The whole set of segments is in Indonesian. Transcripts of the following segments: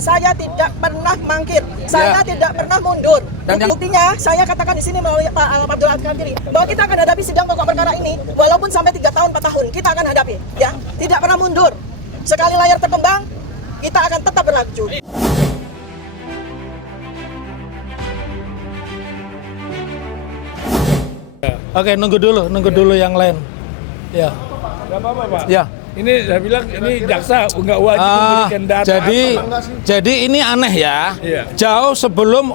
saya tidak pernah mangkir, saya tidak pernah mundur. Buktinya saya katakan di sini melalui Pak Abdul Qadir bahwa kita akan hadapi sidang pokok perkara ini walaupun sampai 3 tahun 4 tahun kita akan hadapi, ya, tidak pernah mundur. Sekali layar terkembang, kita akan tetap berlanjut. Oke, nunggu dulu yang lain. Ya. Gak apa-apa, Pak. Ya. Ini saya bilang ini jaksa nggak wajib memberikan data. Jadi ini aneh ya. Iya. Jauh sebelum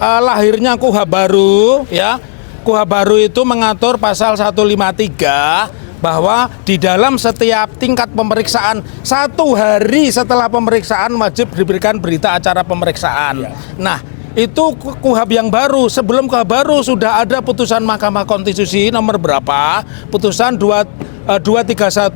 lahirnya KUHP baru, ya. KUHP baru itu mengatur pasal 153 bahwa di dalam setiap tingkat pemeriksaan 1 hari setelah pemeriksaan wajib diberikan berita acara pemeriksaan. Iya. Nah, itu KUHP yang baru. Sebelum KUHP baru sudah ada putusan Mahkamah Konstitusi nomor berapa? Putusan 231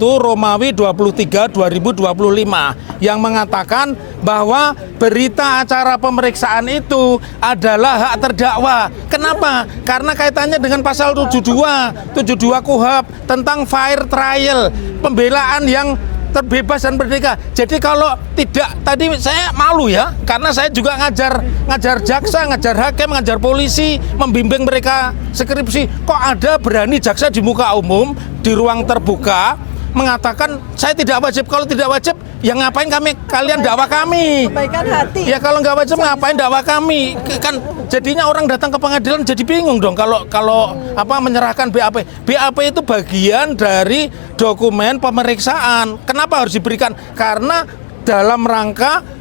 Romawi 23 2025 yang mengatakan bahwa berita acara pemeriksaan itu adalah hak terdakwa. Kenapa? Karena kaitannya dengan pasal 72 KUHP tentang fair trial, pembelaan yang terbebas dan merdeka. Jadi kalau tidak, tadi saya malu ya, karena saya juga ngajar jaksa, ngajar hakim, ngajar polisi, membimbing mereka skripsi. Kok ada berani jaksa di muka umum, di ruang terbuka, mengatakan saya tidak wajib. Kalau tidak wajib, ya ngapain kalian dakwa kami? Kebaikan hati. Ya kalau nggak wajib ngapain dakwa kami? Kan jadinya orang datang ke pengadilan jadi bingung dong kalau menyerahkan BAP. BAP itu bagian dari dokumen pemeriksaan. Kenapa harus diberikan? Karena dalam rangka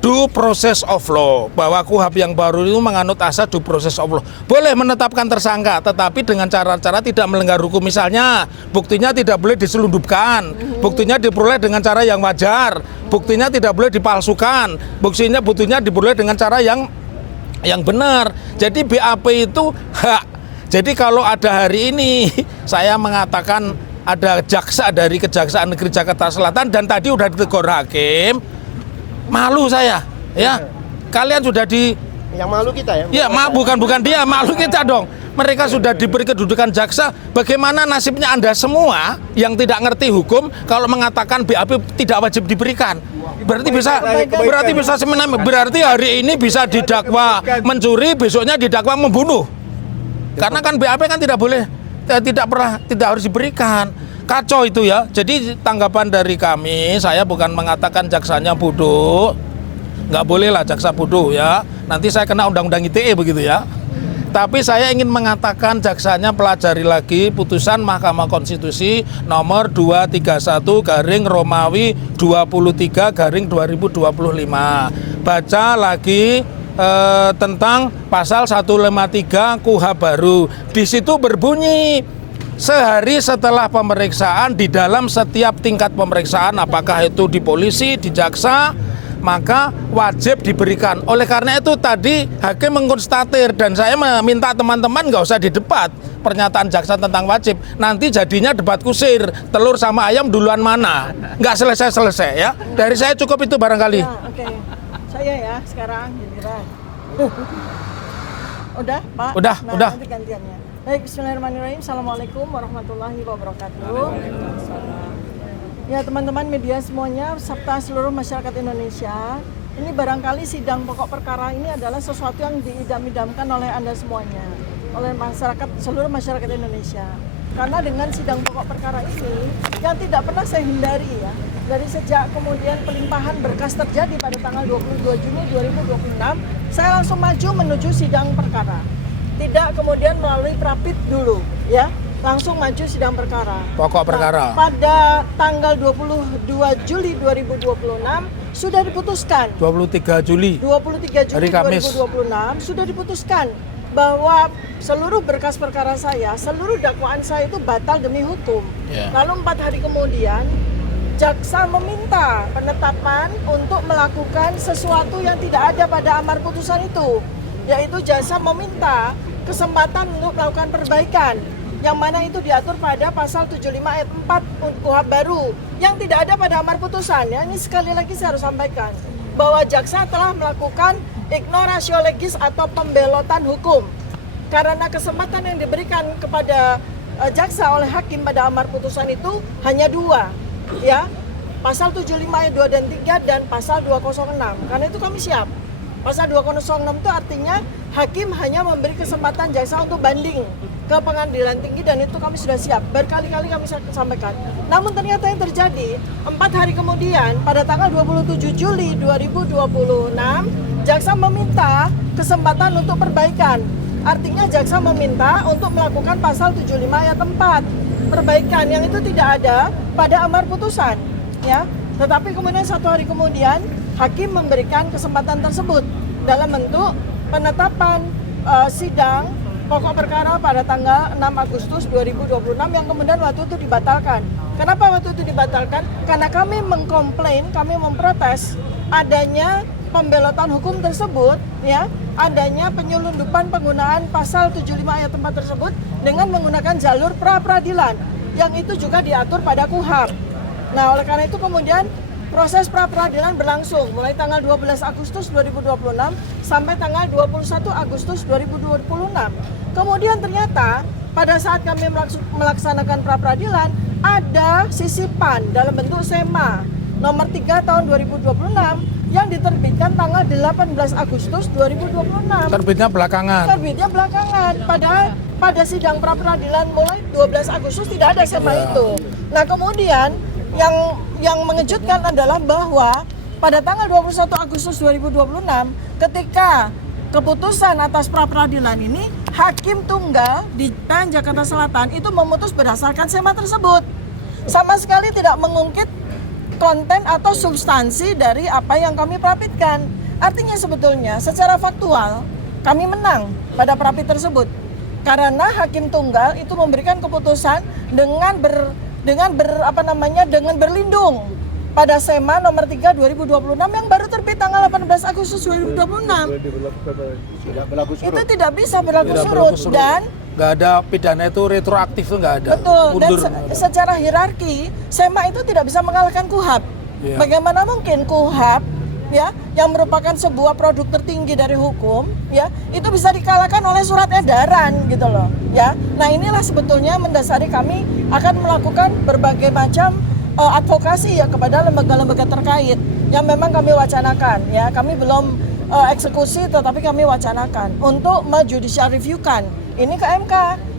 due process of law, bahwa KUHP yang baru itu menganut asas due process of law. Boleh menetapkan tersangka, tetapi dengan cara-cara tidak melanggar hukum. Misalnya, buktinya tidak boleh diselundupkan, buktinya diperoleh dengan cara yang wajar, buktinya tidak boleh dipalsukan, buktinya diperoleh dengan cara yang benar. Jadi BAP itu hak. Jadi kalau ada hari ini saya mengatakan ada jaksa dari Kejaksaan Negeri Jakarta Selatan dan tadi udah ditegur hakim, malu saya, ya. Kalian sudah yang malu kita ya? Ya, bukan dia, malu kita dong. Mereka sudah diberi kedudukan jaksa. Bagaimana nasibnya Anda semua yang tidak ngerti hukum kalau mengatakan BAP tidak wajib diberikan? Berarti bisa semena. Berarti hari ini bisa didakwa mencuri, besoknya didakwa membunuh. Karena kan BAP kan tidak harus diberikan. Kacau itu ya. Jadi tanggapan dari kami, saya bukan mengatakan jaksanya bodoh, nggak boleh lah jaksa bodoh ya. Nanti saya kena undang-undang ITE begitu ya. Tapi saya ingin mengatakan jaksanya pelajari lagi putusan Mahkamah Konstitusi nomor 231 garing Romawi 23 garing 2025. Baca lagi tentang pasal 153 KUHP baru. Di situ berbunyi, sehari setelah pemeriksaan, di dalam setiap tingkat pemeriksaan, apakah itu di polisi, di jaksa, maka wajib diberikan. Oleh karena itu tadi hakim mengkonstatir, dan saya meminta teman-teman nggak usah didebat pernyataan jaksa tentang wajib. Nanti jadinya debat kusir, telur sama ayam duluan mana. Nggak selesai-selesai ya. Dari saya cukup itu barangkali. Ya, oke. Saya ya sekarang giliran. Udah, Pak? Udah. Nanti gantiannya. Baik, bismillahirrahmanirrahim. Assalamualaikum warahmatullahi wabarakatuh. Ya, teman-teman media semuanya, serta seluruh masyarakat Indonesia, ini barangkali sidang pokok perkara ini adalah sesuatu yang diidam-idamkan oleh Anda semuanya, oleh seluruh masyarakat Indonesia. Karena dengan sidang pokok perkara ini, yang tidak pernah saya hindari ya, dari sejak kemudian pelimpahan berkas terjadi pada tanggal 22 Juni 2026, saya langsung maju menuju sidang perkara. Tidak kemudian melalui prapit dulu, ya, langsung maju sidang perkara. Pokok perkara. Pada tanggal 22 Juli 2026 sudah diputuskan. 23 Juli. 23 Juli Hari Kamis. 2026 sudah diputuskan bahwa seluruh berkas perkara saya, seluruh dakwaan saya itu batal demi hukum. Yeah. Lalu 4 hari kemudian jaksa meminta penetapan untuk melakukan sesuatu yang tidak ada pada amar putusan itu, yaitu jaksa meminta kesempatan untuk melakukan perbaikan, yang mana itu diatur pada pasal 75 ayat 4 KUHP baru yang tidak ada pada amar putusan. Ya, ini sekali lagi saya harus sampaikan bahwa jaksa telah melakukan ignoratio legis atau pembelotan hukum, karena kesempatan yang diberikan kepada jaksa oleh hakim pada amar putusan itu hanya 2, ya. pasal 75 ayat 2 dan 3 dan pasal 206. Karena itu kami siap. Pasal 206 itu artinya hakim hanya memberi kesempatan jaksa untuk banding ke pengadilan tinggi dan itu kami sudah siap. Berkali-kali kami sampaikan. Namun ternyata yang terjadi 4 hari kemudian pada tanggal 27 Juli 2026 jaksa meminta kesempatan untuk perbaikan. Artinya jaksa meminta untuk melakukan pasal 75 ayat 4 perbaikan yang itu tidak ada pada amar putusan, ya. Tetapi kemudian 1 hari kemudian hakim memberikan kesempatan tersebut dalam bentuk penetapan sidang pokok perkara pada tanggal 6 Agustus 2026 yang kemudian waktu itu dibatalkan. Kenapa waktu itu dibatalkan? Karena kami mengkomplain, kami memprotes adanya pembelotan hukum tersebut, ya, adanya penyelundupan penggunaan pasal 75 ayat 4 tersebut dengan menggunakan jalur pra-peradilan yang itu juga diatur pada KUHAP. Nah, oleh karena itu kemudian proses pra-peradilan berlangsung mulai tanggal 12 Agustus 2026 sampai tanggal 21 Agustus 2026. Kemudian ternyata pada saat kami melaksanakan pra-peradilan ada sisipan dalam bentuk SEMA nomor 3 tahun 2026 yang diterbitkan tanggal 18 Agustus 2026. Terbitnya belakangan. Terbitnya belakangan. Padahal pada sidang pra-peradilan mulai 12 Agustus tidak ada SEMA itu. Nah, kemudian yang mengejutkan adalah bahwa pada tanggal 21 Agustus 2026 ketika keputusan atas pra-peradilan ini hakim tunggal di PN Jakarta Selatan itu memutus berdasarkan SEMA tersebut. Sama sekali tidak mengungkit konten atau substansi dari apa yang kami prapitkan. Artinya sebetulnya secara faktual kami menang pada prapit tersebut. Karena hakim tunggal itu memberikan keputusan dengan berlindung pada SEMA nomor 3 2026 yang baru terbit tanggal 18 Agustus 2026. Itu tidak bisa berlaku surut dan nggak ada pidana itu retroaktif itu nggak ada. Betul. Mundur. Dan secara hierarki SEMA itu tidak bisa mengalahkan KUHAP. Yeah. Bagaimana mungkin KUHAP, ya, yang merupakan sebuah produk tertinggi dari hukum, ya, itu bisa dikalahkan oleh surat edaran gitu loh, ya. Nah, inilah sebetulnya mendasari kami akan melakukan berbagai macam advokasi ya kepada lembaga-lembaga terkait yang memang kami wacanakan, ya. Kami belum eksekusi tetapi kami wacanakan untuk judicial review-kan ini ke MK.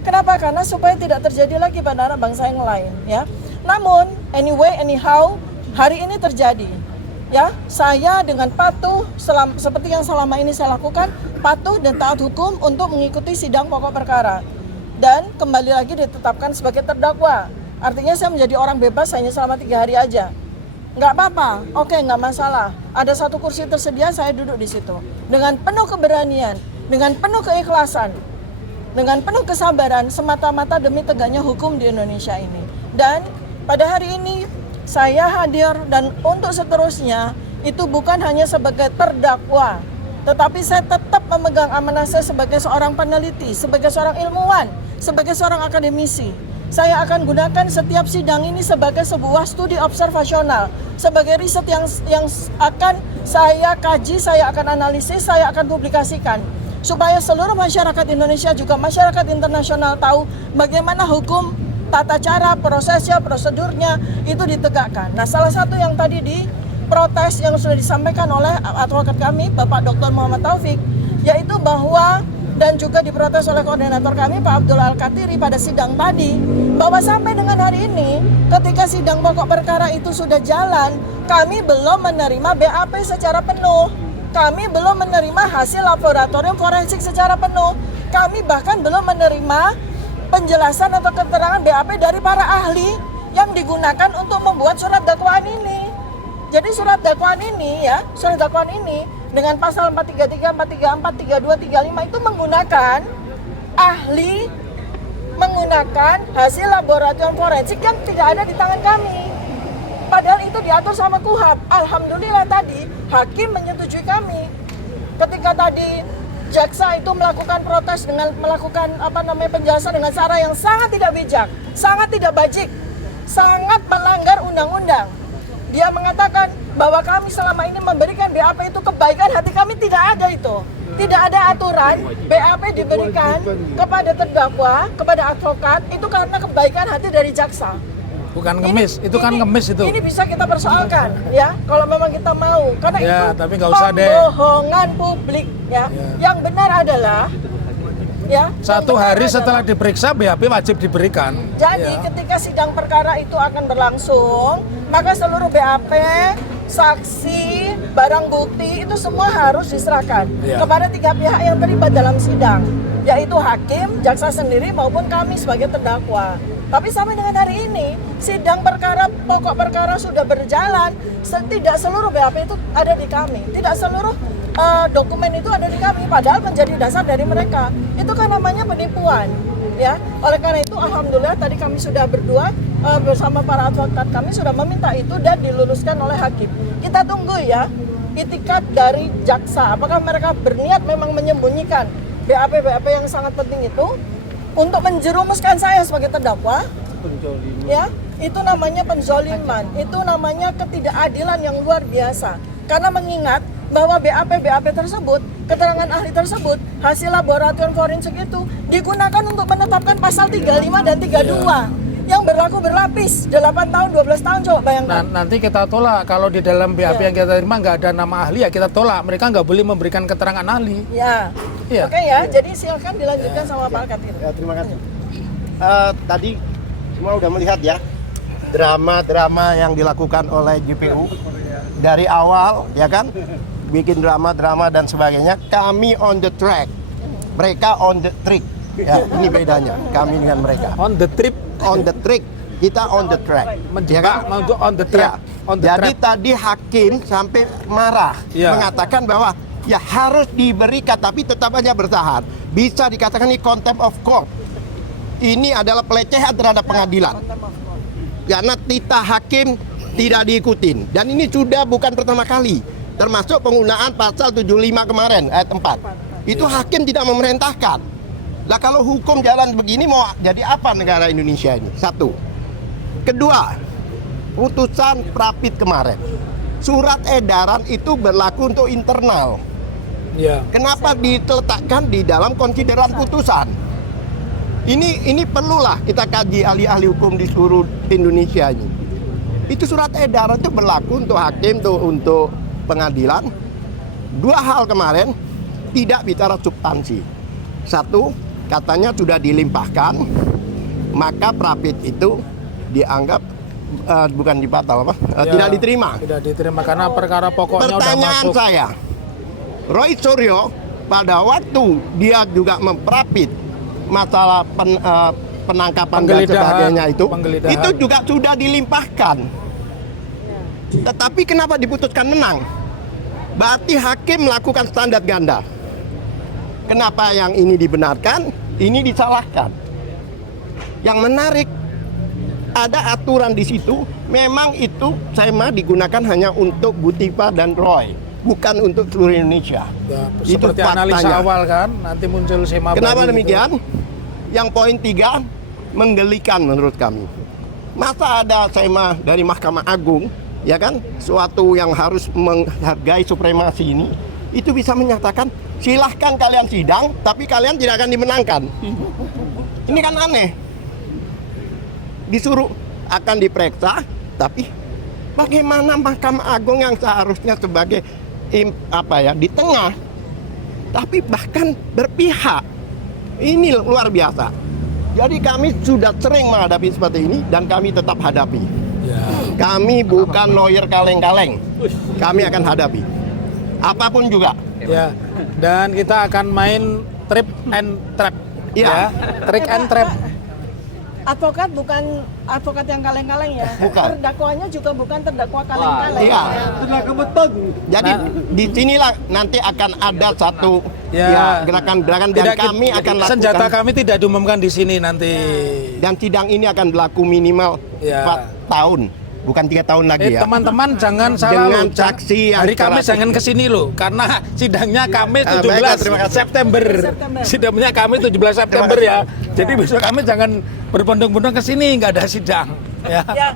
Kenapa? Karena supaya tidak terjadi lagi pada anak bangsa yang lain, ya. Namun anyhow hari ini terjadi. Ya, saya dengan patuh seperti yang selama ini saya lakukan, patuh dan taat hukum untuk mengikuti sidang pokok perkara. Dan kembali lagi ditetapkan sebagai terdakwa. Artinya saya menjadi orang bebas hanya selama 3 hari aja. Nggak apa-apa, oke, nggak masalah. Ada 1 kursi tersedia, saya duduk di situ. Dengan penuh keberanian, dengan penuh keikhlasan, dengan penuh kesabaran, semata-mata demi tegaknya hukum di Indonesia ini. Dan pada hari ini, saya hadir dan untuk seterusnya itu bukan hanya sebagai terdakwa, tetapi saya tetap memegang amanah saya sebagai seorang peneliti, sebagai seorang ilmuwan, sebagai seorang akademisi. Saya akan gunakan setiap sidang ini sebagai sebuah studi observasional, sebagai riset yang akan saya kaji, saya akan analisis, saya akan publikasikan. Supaya seluruh masyarakat Indonesia juga masyarakat internasional tahu bagaimana hukum, tata cara, prosesnya, prosedurnya itu ditegakkan. Nah, salah satu yang tadi diprotes yang sudah disampaikan oleh advokat kami, Bapak Dr. Muhammad Taufik, yaitu bahwa dan juga diprotes oleh koordinator kami, Pak Abdul Al-Katiri pada sidang tadi, bahwa sampai dengan hari ini, ketika sidang pokok perkara itu sudah jalan, kami belum menerima BAP secara penuh. Kami belum menerima hasil laboratorium forensik secara penuh. Kami bahkan belum menerima penjelasan atau keterangan BAP dari para ahli yang digunakan untuk membuat surat dakwaan ini. Jadi surat dakwaan ini ya, surat dakwaan ini dengan pasal 433, 434, 32, 35 itu menggunakan ahli, menggunakan hasil laboratorium forensik yang tidak ada di tangan kami. Padahal itu diatur sama KUHAP. Alhamdulillah tadi hakim menyetujui kami. Ketika tadi jaksa itu melakukan protes dengan melakukan penjelasan dengan cara yang sangat tidak bijak, sangat tidak bajik, sangat melanggar undang-undang. Dia mengatakan bahwa kami selama ini memberikan BAP itu kebaikan hati kami, tidak ada itu. Tidak ada aturan BAP diberikan kepada terdakwa, kepada advokat itu karena kebaikan hati dari jaksa. Bukan ngemis, itu kan ngemis itu. Ini bisa kita persoalkan ya, kalau memang kita mau. Karena Ya, itu tapi nggak usah deh. pembohongan publik ya. Yang benar adalah ya. Satu yang benar hari adalah- setelah diperiksa BAP wajib diberikan. Jadi ketika sidang perkara itu akan berlangsung, maka seluruh BAP, saksi, barang bukti itu semua harus diserahkan kepada 3 pihak yang terlibat dalam sidang, yaitu hakim, jaksa sendiri maupun kami sebagai terdakwa. Tapi sampai dengan hari ini, sidang perkara, pokok perkara sudah berjalan, tidak seluruh BAP itu ada di kami, tidak seluruh dokumen itu ada di kami, padahal menjadi dasar dari mereka. Itu kan namanya penipuan. Ya, oleh karena itu alhamdulillah tadi kami sudah berdua bersama para advokat kami sudah meminta itu dan diluluskan oleh hakim. Kita tunggu ya itikat dari jaksa, apakah mereka berniat memang menyembunyikan BAP yang sangat penting itu untuk menjerumuskan saya sebagai terdakwa. Ya, itu namanya penzoliman, itu namanya ketidakadilan yang luar biasa. Karena mengingat bahwa BAP tersebut, keterangan ahli tersebut, hasil laboratorium forensik itu digunakan untuk menetapkan pasal 35 dan 32 yang berlaku berlapis 8 tahun, 12 tahun, coba bayangkan. Nanti kita tolak kalau di dalam BAP yang kita terima nggak ada nama ahli ya kita tolak. Mereka nggak boleh memberikan keterangan ahli. Ya, Iya. oke ya. Jadi silakan dilanjutkan sama Pak Katir. Ya, terima kasih. Tadi semua udah melihat ya drama-drama yang dilakukan oleh JPU dari awal, ya kan? Bikin drama-drama dan sebagainya. Kami on the track, mereka on the trick. Ya, ini bedanya kami dengan mereka. On the trip, On the trick, kita on the track. Ya kan? on the track. Ya. On the Jadi track. tadi hakim sampai marah Ya. mengatakan bahwa ya harus diberikan tapi tetap aja bertahan. Bisa dikatakan ini contempt of court. Ini adalah pelecehan terhadap pengadilan. Karena titah hakim tidak diikutin. Dan ini sudah bukan pertama kali. Termasuk penggunaan pasal 75 kemarin ayat 4. Itu hakim tidak memerintahkan. Lah kalau hukum jalan begini mau jadi apa negara Indonesia ini? Satu. Kedua, putusan Prapit kemarin. Surat edaran itu berlaku untuk internal. Ya. Kenapa diletakkan di dalam konsideran putusan? Ini perlulah kita kaji ahli-ahli hukum di seluruh Indonesia ini. Itu surat edaran itu berlaku untuk hakim, untuk pengadilan. 2 hal kemarin tidak bicara substansi. Satu, katanya sudah dilimpahkan, maka Prapit itu dianggap bukan dibatal apa? Tidak diterima. Tidak diterima karena perkara pokoknya udah Pertanyaan masuk. saya, Roy Suryo pada waktu dia juga memprapit masalah penangkapan dan Penggeledahan, sebagainya penggeledahan. itu juga sudah dilimpahkan. Tetapi kenapa diputuskan menang? Berarti hakim melakukan standar ganda. Kenapa yang ini dibenarkan, ini disalahkan? Yang menarik, ada aturan di situ. Memang itu SEMA digunakan hanya untuk Butiva dan Roy, bukan untuk seluruh Indonesia. Ya, Itu seperti analisa faktanya. awal kan, nanti muncul SEMA Kenapa baru demikian? Yang poin 3 menggelikan menurut kami. Masa ada SEMA dari Mahkamah Agung, ya kan, suatu yang harus menghargai supremasi ini, itu bisa menyatakan silahkan kalian sidang, tapi kalian tidak akan dimenangkan. Ini kan aneh. Disuruh akan diperiksa, tapi bagaimana Mahkamah Agung yang seharusnya sebagai di tengah, tapi bahkan berpihak. Ini luar biasa. Jadi kami sudah sering menghadapi seperti ini dan kami tetap hadapi. Ya. Kami bukan lawyer kaleng-kaleng. Kami akan hadapi. Apapun juga. Ya. Dan kita akan main trip and trap. Iya. Trick and trap. Advokat bukan advokat yang kaleng-kaleng ya. Bukan. Terdakwanya juga bukan terdakwa kaleng-kaleng. Iya. Jadi Nah. di sinilah nanti akan ada satu gerakan-gerakan dan kami akan lakukan. Senjata kami tidak diumumkan di sini nanti. Dan sidang ini akan berlaku minimal Ya. 4 tahun, bukan 3 tahun lagi ya. Teman-teman jangan salah Dengan loh. saksi yang Hari Kamis secara jangan kesini loh, karena sidangnya Kamis baiklah, 17 terima kasih. September. Sidangnya Kamis 17 September ya. Jadi besok kami jangan berbondong-bondong kesini, nggak ada sidang. Ya. Ya,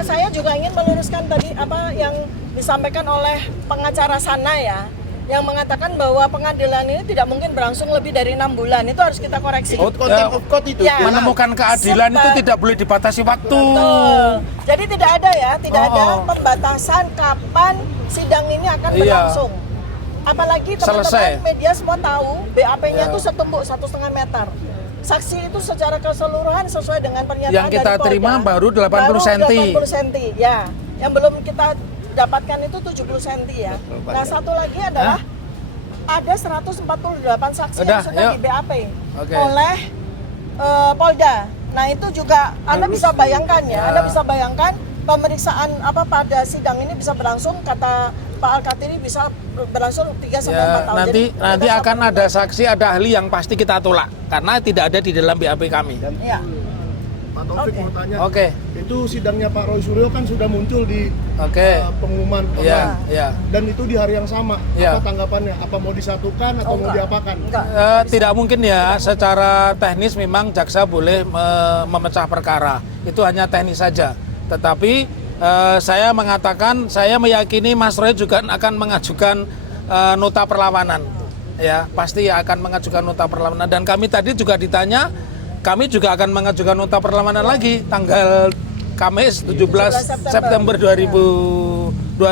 saya juga ingin meluruskan tadi apa yang disampaikan oleh pengacara sana ya. yang mengatakan bahwa pengadilan ini tidak mungkin berlangsung lebih dari 6 bulan. Itu harus kita koreksi. Contempt of court itu. Ya. Menemukan keadilan itu tidak boleh dibatasi waktu. Betul. Jadi tidak ada ya, tidak ada pembatasan kapan sidang ini akan berlangsung. Apalagi teman-teman media semua tahu BAP-nya itu setumpuk 1,5 meter. Saksi itu secara keseluruhan sesuai dengan pernyataan Yang kita dari Polda, terima baru 80 cm. 80 cm, ya. Yang belum kita dapatkan itu 70 cm ya. Nah, satu lagi adalah ada 148 saksi yang sudah di BAP oleh Polda. Nah, itu juga Anda bisa bayangkan ya, Anda bisa bayangkan pemeriksaan pada sidang ini bisa berlangsung, kata Pak Al-Katiri bisa berlangsung 3 sampai 4 tahun. Nanti akan ada saksi, ada ahli yang pasti kita tolak karena tidak ada di dalam BAP kami. Iya. Pak Taufik mau tanya, itu sidangnya Pak Roy Suryo kan sudah muncul di pengumuman online, dan itu di hari yang sama. Apa tanggapannya? Apa mau disatukan atau mau diapakan? Tidak mungkin ya, secara teknis memang jaksa boleh memecah perkara, itu hanya teknis saja. Tetapi saya mengatakan, saya meyakini Mas Roy juga akan mengajukan nota perlawanan, ya pasti akan mengajukan nota perlawanan. Dan kami tadi juga ditanya, kami juga akan mengajukan nota perlawanan lagi tanggal Kamis 17 September 2026.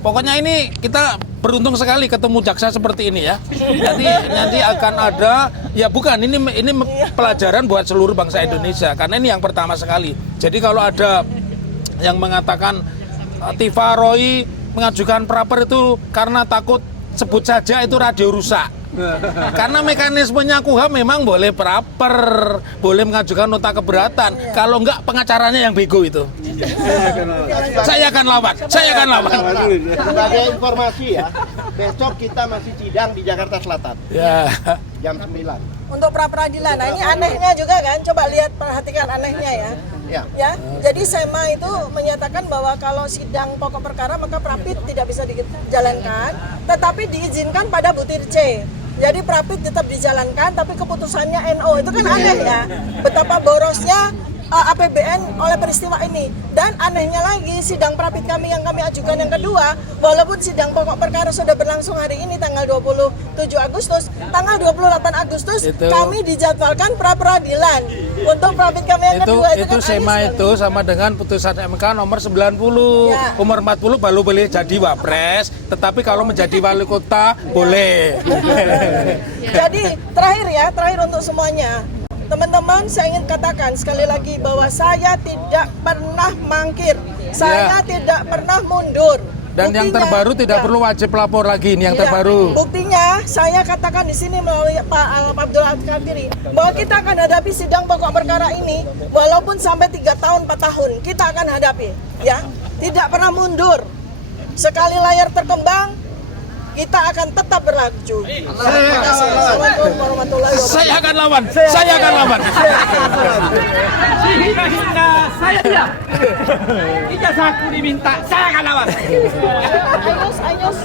Pokoknya ini kita beruntung sekali ketemu jaksa seperti ini ya. Nanti akan ada, ya bukan, ini pelajaran buat seluruh bangsa Indonesia karena ini yang pertama sekali. Jadi kalau ada yang mengatakan Tifa Roy mengajukan praper itu karena takut sebut saja itu radio rusak. Karena mekanismenya KUHA memang boleh praper, boleh mengajukan nota keberatan. Kalau enggak pengacaranya yang bego itu. Saya akan lawan. Sebagai informasi ya, besok kita masih sidang di Jakarta Selatan. Ya. Jam 9. Untuk pra peradilan. Nah, ini anehnya juga kan. Coba lihat, perhatikan anehnya ya. Ya. Jadi SEMA itu menyatakan bahwa kalau sidang pokok perkara maka prapit tidak bisa dijalankan, tetapi diizinkan pada butir C. Jadi prapit tetap dijalankan, tapi keputusannya NO. Itu kan aneh ya. Betapa borosnya APBN oleh peristiwa ini. Dan anehnya lagi, sidang prapit kami yang kami ajukan yang kedua, walaupun sidang pokok perkara sudah berlangsung hari ini tanggal 27 Agustus, tanggal 28 Agustus kami dijadwalkan pra peradilan untuk prapit kami yang kedua. Itu SEMA itu sama dengan putusan MK nomor 90, umur 40 baru boleh jadi wapres, tetapi kalau menjadi wali kota boleh. Jadi terakhir untuk semuanya. Teman-teman, saya ingin katakan sekali lagi bahwa saya tidak pernah mangkir, saya tidak pernah mundur. Dan yang terbaru tidak perlu wajib lapor lagi, ini yang terbaru. Buktinya, saya katakan di sini melalui Pak Abdul Al-Katiri bahwa kita akan hadapi sidang pokok perkara ini, walaupun sampai 3 tahun, 4 tahun, kita akan hadapi, ya. Tidak pernah mundur. Sekali layar terkembang, kita akan tetap berlaju. Assalamualaikum warahmatullahi wabarakatuh. Saya akan lawan. Saya tidak. Ijazahku diminta, saya akan lawan. Ayus.